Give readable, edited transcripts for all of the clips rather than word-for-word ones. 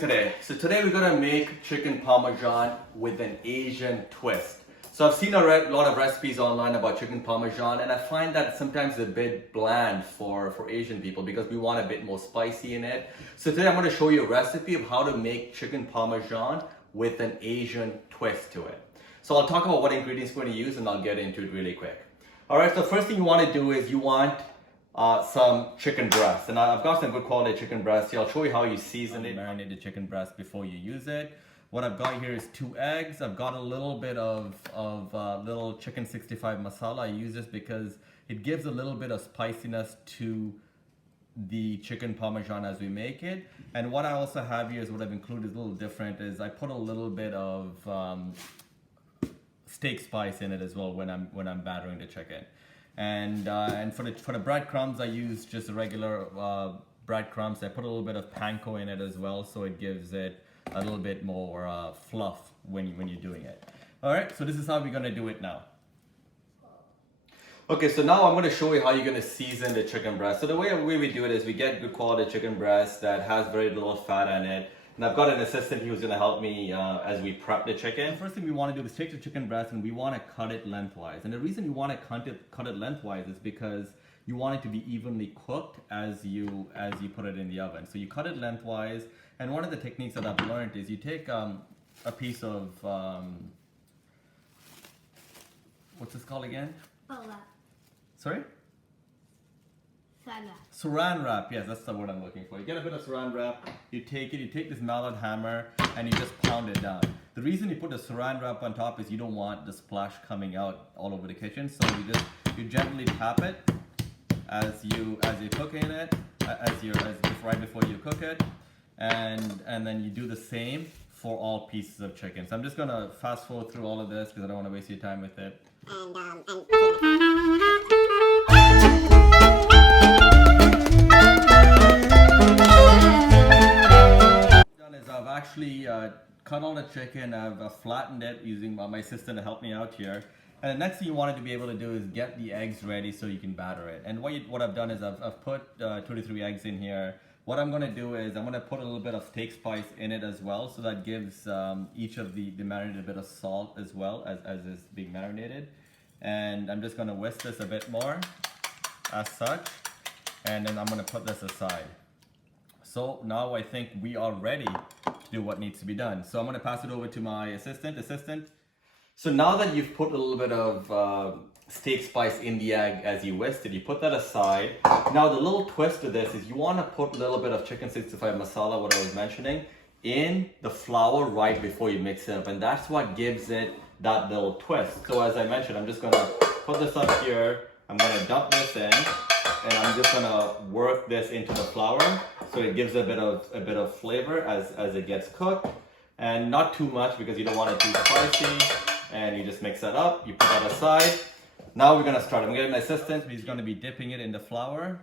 today? So today we're gonna make chicken parmesan with an Asian twist. So I've seen a lot of recipes online about chicken parmesan, and I find that sometimes it's a bit bland for Asian people because we want a bit more spicy in it. So today I'm gonna show you a recipe of how to make chicken parmesan with an Asian twist to it. So I'll talk about what ingredients we're gonna use and I'll get into it really quick. All right, so first thing you wanna do is you want some chicken breast, and I've got some good quality chicken breast here. I'll show you how you season it. Marinate the chicken breast before you use it. What I've got here is 2 eggs. I've got a little bit of little chicken 65 masala. I use this because it gives a little bit of spiciness to the chicken parmesan as we make it. And what I also have here is what I've included is a little different. Is I put a little bit of steak spice in it as well when I'm battering the chicken. And for the breadcrumbs, I use just a regular breadcrumbs. I put a little bit of panko in it as well, so it gives it a little bit more fluff when you're doing it. All right, so this is how we're gonna do it now. Okay, so now I'm gonna show you how you're gonna season the chicken breast. So the way we do it is we get good quality chicken breast that has very little fat in it. And I've got an assistant who's gonna help me as we prep the chicken. The first thing we wanna do is take the chicken breast and we wanna cut it lengthwise. And the reason you wanna cut it lengthwise is because you want it to be evenly cooked as you put it in the oven. So you cut it lengthwise. And one of the techniques that I've learned is you take a piece of, what's this called again? Sorry? Saran wrap, yes, that's the word I'm looking for. You get a bit of saran wrap, you take this mallet hammer, and you just pound it down. The reason you put the saran wrap on top is you don't want the splash coming out all over the kitchen. So you gently tap it as you cook in it, right before you cook it, and then you do the same for all pieces of chicken. So I'm just gonna fast forward through all of this because I don't want to waste your time with it. I've actually cut all the chicken. I've flattened it using my assistant to help me out here. And the next thing you wanted to be able to do is get the eggs ready so you can batter it. And what I've done is I've put 2 to 3 eggs in here. What I'm going to do is I'm going to put a little bit of steak spice in it as well, so that gives each of the marinated a bit of salt as well as is being marinated. And I'm just going to whisk this a bit more as such, and then I'm going to put this aside. So now I think we are ready to do what needs to be done. So I'm going to pass it over to my assistant. So now that you've put a little bit of steak spice in the egg as you whisked it, you put that aside. Now the little twist to this is you want to put a little bit of chicken 65 masala, what I was mentioning, in the flour right before you mix it up. And that's what gives it that little twist. So as I mentioned, I'm just going to put this up here. I'm going to dump this in. And I'm just gonna work this into the flour so it gives a bit of flavor as it gets cooked, and not too much because you don't want it too spicy. And you just mix that up. You put that aside. Now we're gonna start. I'm getting my assistant. He's gonna be dipping it in the flour.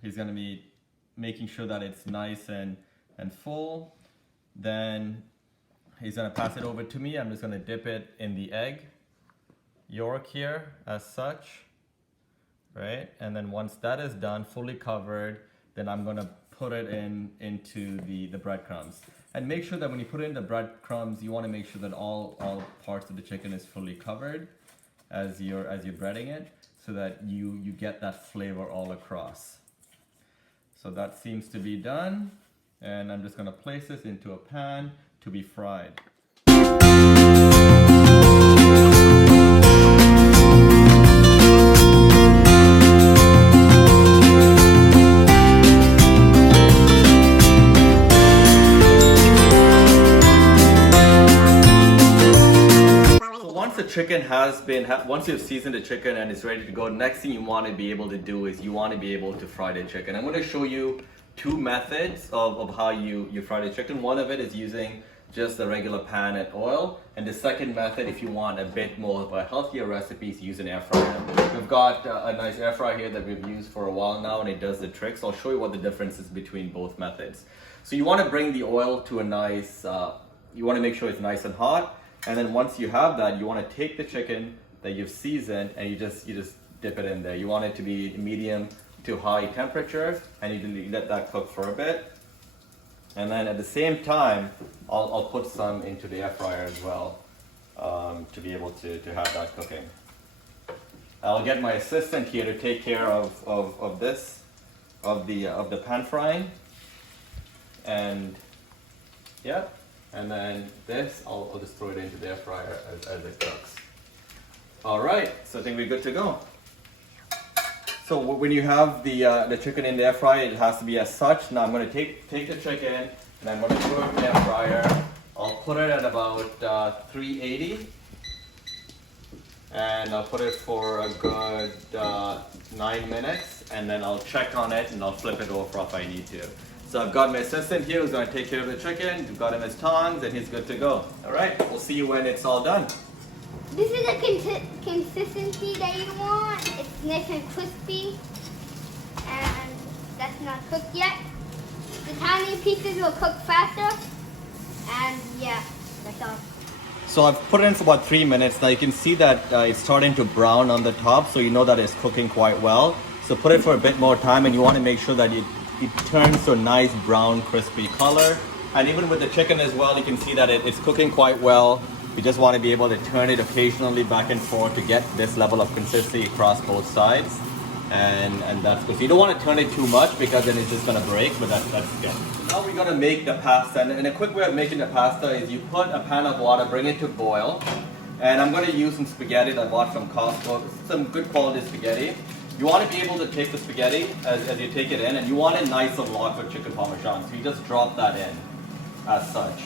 He's gonna be making sure that it's nice and full. Then he's gonna pass it over to me. I'm just gonna dip it in the egg yolk here as such. Right, and then once that is done, fully covered, then I'm gonna put it into the breadcrumbs. And make sure that when you put it in the breadcrumbs, you want to make sure that all parts of the chicken is fully covered as you're breading it, so that you get that flavor all across. So that seems to be done, and I'm just gonna place this into a pan to be fried. Once you've seasoned the chicken and it's ready to go, next thing you want to be able to do is you want to be able to fry the chicken. I'm going to show you 2 methods of how you fry the chicken. One of it is using just a regular pan and oil, and the second method, if you want a bit more of a healthier recipe, is use an air fryer. We've got a nice air fryer here that we've used for a while now, and it does the trick. So I'll show you what the difference is between both methods. So you want to bring the oil to a nice, you want to make sure it's nice and hot. And then once you have that, you want to take the chicken that you've seasoned and you just dip it in there. You want it to be medium to high temperature, and you let that cook for a bit. And then at the same time, I'll put some into the air fryer as well, to be able to have that cooking. I'll get my assistant here to take care of this, of the pan frying. And yeah, and then this, I'll just throw it into the air fryer as it cooks. All right, so I think we're good to go. So when you have the chicken in the air fryer, it has to be as such. Now I'm going to take the chicken and I'm going to throw it in the air fryer. I'll put it at about 380, and I'll put it for a good 9 minutes, and then I'll check on it and I'll flip it over if I need to. So I've got my assistant here who's going to take care of the chicken. We've got him his tongs and he's good to go. All right, we'll see you when it's all done. This is the consistency that you want. It's nice and crispy, and that's not cooked yet. The tiny pieces will cook faster, and yeah, that's all. So I've put it in for about 3 minutes. Now you can see that it's starting to brown on the top, so you know that it's cooking quite well. So put it for a bit more time, and you want to make sure that it turns to a nice brown, crispy color. And even with the chicken as well, you can see that it's cooking quite well. You just want to be able to turn it occasionally back and forth to get this level of consistency across both sides. And that's good. So you don't want to turn it too much because then it's just going to break, but that's good. So now we're going to make the pasta. And a quick way of making the pasta is you put a pan of water, bring it to boil. And I'm going to use some spaghetti that I bought from Costco. Some good quality spaghetti. You want to be able to take the spaghetti as you take it in, and you want it nice and long for chicken parmesan. So you just drop that in as such.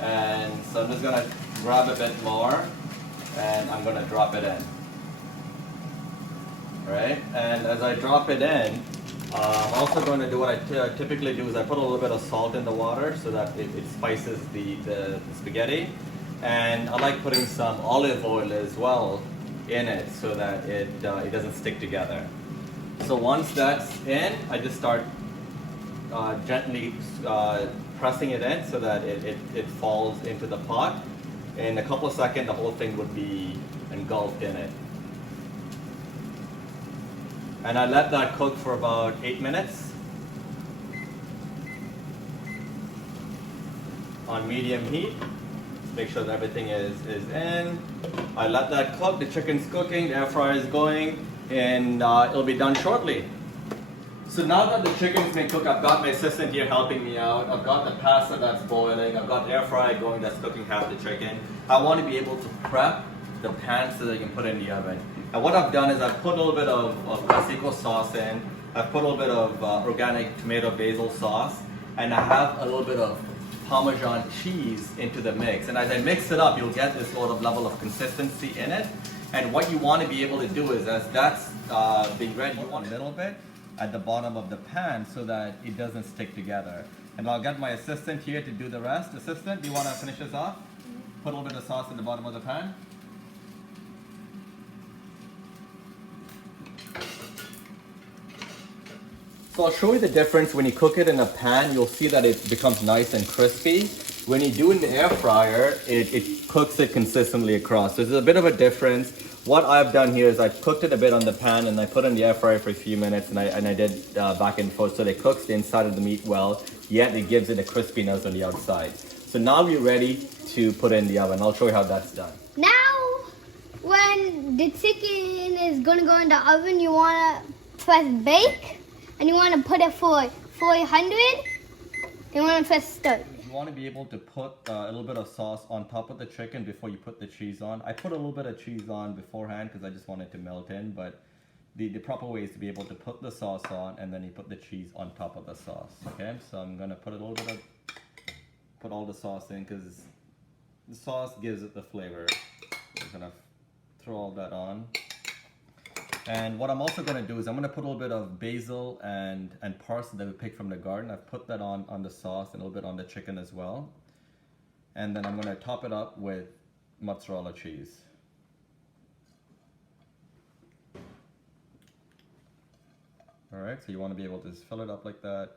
And so I'm just going to grab a bit more, and I'm going to drop it in. Right? And as I drop it in, I'm also going to do what I typically do is I put a little bit of salt in the water so that it spices the spaghetti. And I like putting some olive oil as well in it so that it doesn't stick together. So once that's in, I just start gently pressing it in so that it falls into the pot. In a couple of seconds, the whole thing would be engulfed in it. And I let that cook for about 8 minutes on medium heat. Make sure that everything is in. I let that cook. The chicken's cooking, the air fryer is going, and it'll be done shortly. So now that the chicken's been cooked, I've got my assistant here helping me out. I've got the pasta that's boiling. I've got the air fryer going that's cooking half the chicken. I want to be able to prep the pan so that I can put it in the oven. And what I've done is I've put a little bit of Casico sauce in. I've put a little bit of organic tomato basil sauce, and I have a little bit of Parmesan cheese into the mix. And as I mix it up, you'll get this sort of level of consistency in it. And what you want to be able to do is, as that's being ready, you want a little bit at the bottom of the pan so that it doesn't stick together. And I'll get my assistant here to do the rest. Assistant, do you want to finish this off? Put a little bit of sauce in the bottom of the pan. So I'll show you the difference. When you cook it in a pan, you'll see that it becomes nice and crispy. When you do it in the air fryer, it cooks it consistently across. So there's a bit of a difference. What I've done here is I cooked it a bit on the pan and I put it in the air fryer for a few minutes, and I did back and forth so that it cooks the inside of the meat well, yet it gives it a crispiness on the outside. So now we're ready to put it in the oven. I'll show you how that's done. Now, when the chicken is gonna go in the oven, you wanna press bake, and you wanna put it for 400. You wanna press start. You want to be able to put a little bit of sauce on top of the chicken before you put the cheese on. I put a little bit of cheese on beforehand because I just wanted to melt in, but the proper way is to be able to put the sauce on and then you put the cheese on top of the sauce. Okay, so I'm gonna put a little bit of, put all the sauce in because the sauce gives it the flavor. I'm gonna throw all that on. And what I'm also going to do is I'm going to put a little bit of basil and parsley that we picked from the garden. I've put that on the sauce and a little bit on the chicken as well. And then I'm going to top it up with mozzarella cheese. Alright, so you want to be able to just fill it up like that.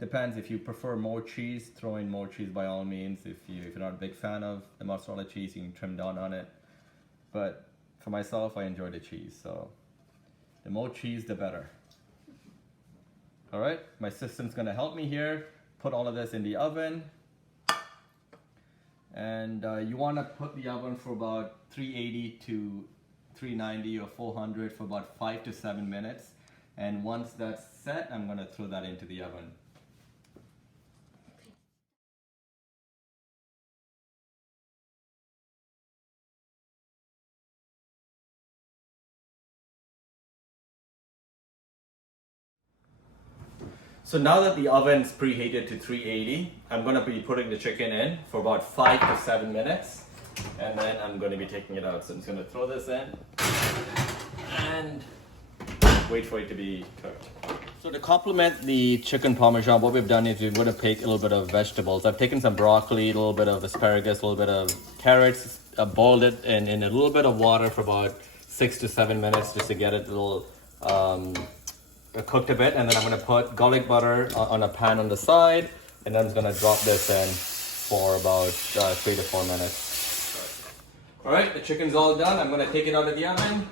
Depends, if you prefer more cheese, throw in more cheese by all means. If you're not a big fan of the mozzarella cheese, you can trim down on it. But for myself, I enjoy the cheese, so the more cheese, the better. All right, my assistant's gonna help me here put all of this in the oven. And you want to put the oven for about 380 to 390 or 400 for about 5 to 7 minutes. And once that's set, I'm going to throw that into the oven. So now that the oven's preheated to 380, I'm going to be putting the chicken in for about 5 to 7 minutes. And then I'm going to be taking it out. So I'm just going to throw this in and wait for it to be cooked. So to complement the chicken parmesan, what we've done is we're going to take a little bit of vegetables. I've taken some broccoli, a little bit of asparagus, a little bit of carrots, boiled it in a little bit of water for about 6 to 7 minutes just to get it a little cooked a bit. And then I'm going to put garlic butter on a pan on the side, and then I'm just going to drop this in for about 3 to 4 minutes. All right, the chicken's all done. I'm going to take it out of the oven.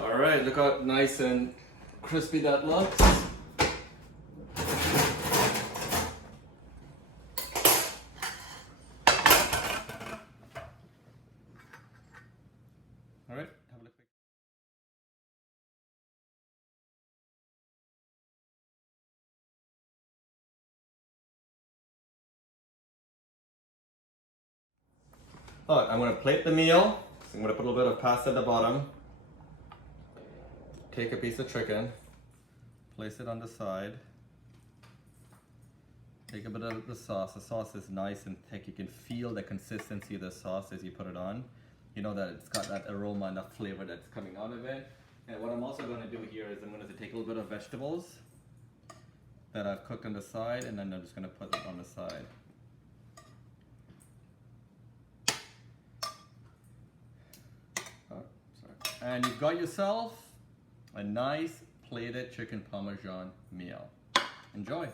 All right, look how nice and crispy that looks. All right, have a look. All right, I'm going to plate the meal. So I'm going to put a little bit of pasta at the bottom. Take a piece of chicken, place it on the side. Take a bit of the sauce. The sauce is nice and thick. You can feel the consistency of the sauce as you put it on. You know that it's got that aroma and that flavor that's coming out of it. And what I'm also going to do here is I'm going to take a little bit of vegetables that I've cooked on the side, and then I'm just going to put it on the side. Oh, sorry. And you've got yourself a nice plated chicken parmesan meal. Enjoy.